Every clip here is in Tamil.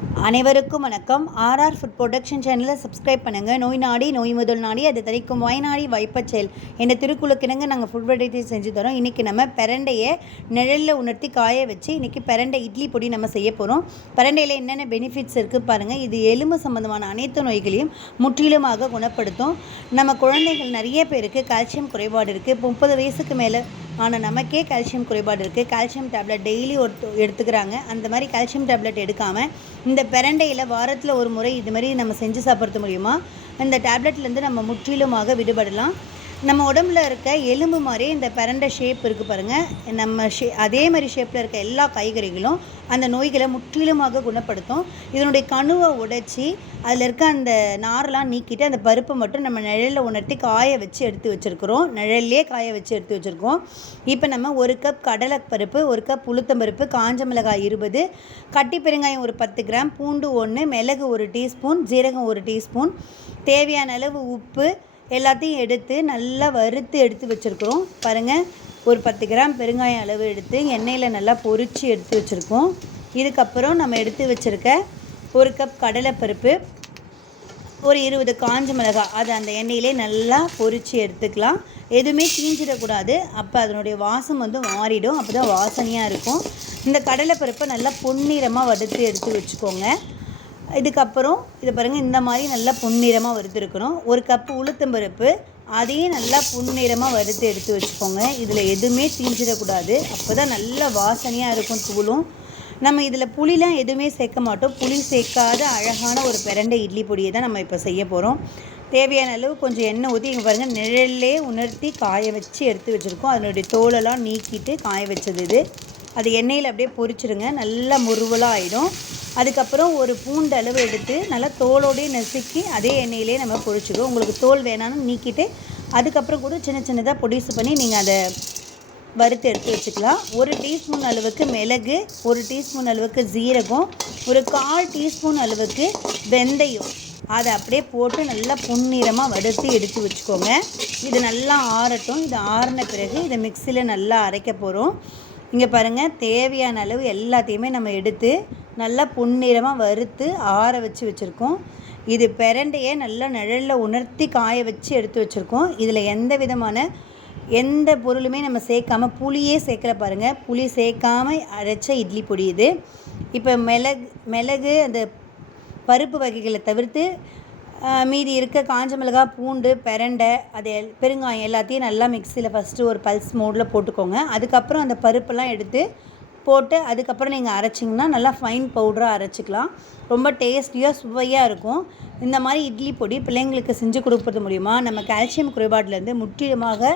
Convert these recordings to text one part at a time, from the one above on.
அனைவருக்கும் வணக்கம். ஆர்ஆர் ஃபுட் ப்ரொடக்ஷன் சேனலை சப்ஸ்கிரைப் பண்ணுங்கள். நோய் நாடி நோய் முதல் நாடி அது தணிக்கும் வாய்நாடி வாய்ப்பச்செயல் என்ற திருக்குறளுக்கிணங்க நாங்கள் ஃபுட் வெரைட்டி செஞ்சு தரோம். இன்றைக்கி நம்ம பிரண்டையை நிழலில் உணர்த்தி காய வச்சு இன்றைக்கி பிரண்டை இட்லி பொடி நம்ம செய்ய போகிறோம். பிரண்டையில் என்னென்ன பெனிஃபிட்ஸ் இருக்குது பாருங்கள். இது எலும்பு சம்மந்தமான அனைத்து நோய்களையும் முற்றிலுமாக குணப்படுத்தும். நம்ம குழந்தைகள் நிறைய பேருக்கு கால்சியம் குறைபாடு இருக்குது. 30 வயசுக்கு மேலே ஆனால் நமக்கே கால்சியம் குறைபாடு இருக்குது. கால்சியம் டேப்லெட் டெய்லி எடுத்துக்கிறாங்க. அந்த மாதிரி கால்சியம் டேப்லெட் எடுக்காமல் இந்த பிரண்டையில் வாரத்தில் ஒரு முறை இது மாதிரி நம்ம செஞ்சு சாப்பிட்றது மூலிமா இந்த டேப்லெட்லேருந்து நம்ம முற்றிலுமாக விடுபடலாம். நம்ம உடம்புல இருக்க எலும்பு மாதிரியே இந்த பிரண்டை ஷேப் இருக்குது பாருங்கள். நம்ம அதே மாதிரி ஷேப்பில் இருக்க எல்லா காய்கறிகளும் அந்த நோய்களை முற்றிலுமாக குணப்படுத்தும். இதனுடைய கணுவை உடைச்சி அதில் இருக்க அந்த நாரெலாம் நீக்கிட்டு அந்த பருப்பை மட்டும் நம்ம நிழலில் உணர்த்தி காய வச்சு எடுத்து வச்சுருக்குறோம். நிழல்லே காய வச்சு எடுத்து வச்சுருக்கோம். இப்போ நம்ம 1 கப் கடலைப்பருப்பு, 1 கப் உளுத்தம்பருப்பு, காஞ்ச மிளகாய் 20, கட்டி பெருங்காயம் ஒரு 10 கிராம், பூண்டு 1, மிளகு 1 டீஸ்பூன், ஜீரகம் 1 டீஸ்பூன், தேவையான அளவு உப்பு எல்லாத்தையும் எடுத்து நல்லா வறுத்து எடுத்து வச்சுருக்குறோம். பாருங்கள், ஒரு 10 கிராம் பெருங்காயம் அளவு எடுத்து எண்ணெயில் நல்லா பொரித்து எடுத்து வச்சுருக்கோம். இதுக்கப்புறம் நம்ம எடுத்து வச்சுருக்க 1 கப் கடலைப்பருப்பு, ஒரு 20 காஞ்ச மிளகாய் அதை அந்த எண்ணெயிலே நல்லா பொரித்து எடுத்துக்கலாம். எதுவுமே தீஞ்சிடக்கூடாது. அப்போ அதனுடைய வாசம் மாறிடும். அப்போ தான் வாசனையாக இருக்கும். இந்த கடலைப்பருப்பை நல்லா பொன்னிறமாக வறுத்து எடுத்து வச்சுக்கோங்க. இதுக்கப்புறம் இதை பாருங்கள், இந்த மாதிரி நல்லா பொன்னிறமாக வறுத்துருக்கணும். 1 கப்பு உளுத்தம்பருப்பு அதையும் நல்லா பொன்னிறமாக வறுத்து எடுத்து வச்சுக்கோங்க. இதில் எதுவுமே தீஞ்சிடக்கூடாது. அப்போ தான் நல்ல வாசனையாக இருக்கும் தூளும். நம்ம இதில் புளிலாம் எதுவுமே சேர்க்க மாட்டோம். புளி சேர்க்காத அழகான ஒரு பிரண்டை இட்லி பொடியை தான் நம்ம இப்போ செய்ய போகிறோம். தேவையான அளவு கொஞ்சம் எண்ணெய் ஊற்றி இங்கே பாருங்கள், நிழல்லே உணர்த்தி காய வச்சு எடுத்து வச்சுருக்கோம். அதனுடைய தோலெல்லாம் நீக்கிட்டு காய வச்சது இது. அது எண்ணெயில் அப்படியே பொரிச்சிடுங்க. நல்லா முருவலாக ஆகிடும். அதுக்கப்புறம் ஒரு பூண்டு அளவு எடுத்து நல்லா தோலோடையே நசுக்கி அதே எண்ணெயிலே நம்ம பொரிச்சிடுவோம். உங்களுக்கு தோல் வேணாலும் நீக்கிட்டு அதுக்கப்புறம் கூட சின்ன சின்னதாக பொடிசு பண்ணி நீங்கள் அதை வறுத்து எடுத்து வச்சுக்கலாம். 1 டீஸ்பூன் அளவுக்கு மிளகு, 1 டீஸ்பூன் அளவுக்கு ஜீரகம், ஒரு 1/4 டீஸ்பூன் அளவுக்கு வெந்தயம் அதை அப்படியே போட்டு நல்லா பொன்னிறமாக வறுத்து எடுத்து வச்சுக்கோங்க. இது நல்லா ஆறட்டும். இது ஆறின பிறகு இதை மிக்சியில் நல்லா அரைக்க போகிறோம். இங்கே பாருங்கள், தேவையான அளவு எல்லாத்தையுமே நம்ம எடுத்து நல்லா பொன்னிறமாக வறுத்து ஆற வச்சு வச்சுருக்கோம். இது பிரண்டையை நல்லா நிழலில் உணர்த்தி காய வச்சு எடுத்து வச்சுருக்கோம். இதில் எந்த பொருளுமே நம்ம சேர்க்காமல் புளியே சேர்க்கல பாருங்கள். புளி சேர்க்காமல் அரைச்ச இட்லி பொடி இது. இப்போ மிளகு அந்த பருப்பு வகைகளை தவிர்த்து மீதி இருக்க காஞ்ச மிளகாய், பூண்டு, பிரண்டை, அது பெருங்காயம் எல்லாத்தையும் நல்லா மிக்சியில் ஃபஸ்ட்டு ஒரு பல்ஸ் மோடில் போட்டுக்கோங்க. அதுக்கப்புறம் அந்த பருப்பெல்லாம் எடுத்து போட்டு அதுக்கப்புறம் நீங்கள் அரைச்சிங்கன்னா நல்லா ஃபைன் பவுடராக அரைச்சிக்கலாம். ரொம்ப டேஸ்டியாக சுவையாக இருக்கும். இந்த மாதிரி இட்லி பொடி பிள்ளைங்களுக்கு செஞ்சு கொடுப்பது மூலிமா நம்ம கால்சியம் குறைபாட்டிலேருந்து முற்றிலுமாக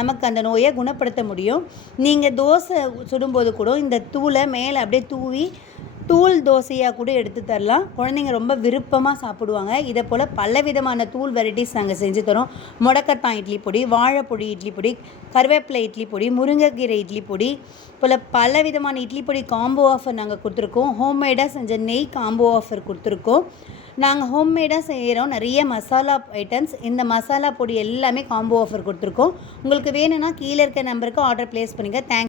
நமக்கு அந்த நோயை குணப்படுத்த முடியும். நீங்கள் தோசை சுடும்போது கூட இந்த தூளை மேலே அப்படியே தூவி தூள் தோசையாக கூட எடுத்து தரலாம். குழந்தைங்க ரொம்ப விருப்பமாக சாப்பிடுவாங்க. இதை போல் பலவிதமான தூள் வெரைட்டிஸ் நாங்கள் செஞ்சு தரோம். முடக்கத்தான் இட்லி பொடி, வாழைப்பொடி இட்லி பொடி, கருவேப்பிலை இட்லி பொடி, முருங்கைக்கீரை இட்லி பொடி போல் பலவிதமான இட்லி பொடி காம்போ ஆஃபர் நாங்கள் கொடுத்துருக்கோம். ஹோம்மேடாக செஞ்ச நெய் காம்போ ஆஃபர் கொடுத்துருக்கோம். நாங்கள் ஹோம்மேடாக செய்கிறோம் நிறைய மசாலா ஐட்டம்ஸ். இந்த மசாலா பொடி எல்லாமே காம்போ ஆஃபர் கொடுத்துருக்கோம். உங்களுக்கு வேணும்னா கீழே இருக்க நம்பருக்கு ஆர்டர் ப்ளேஸ் பண்ணுங்கள். தேங்க்ஸ்.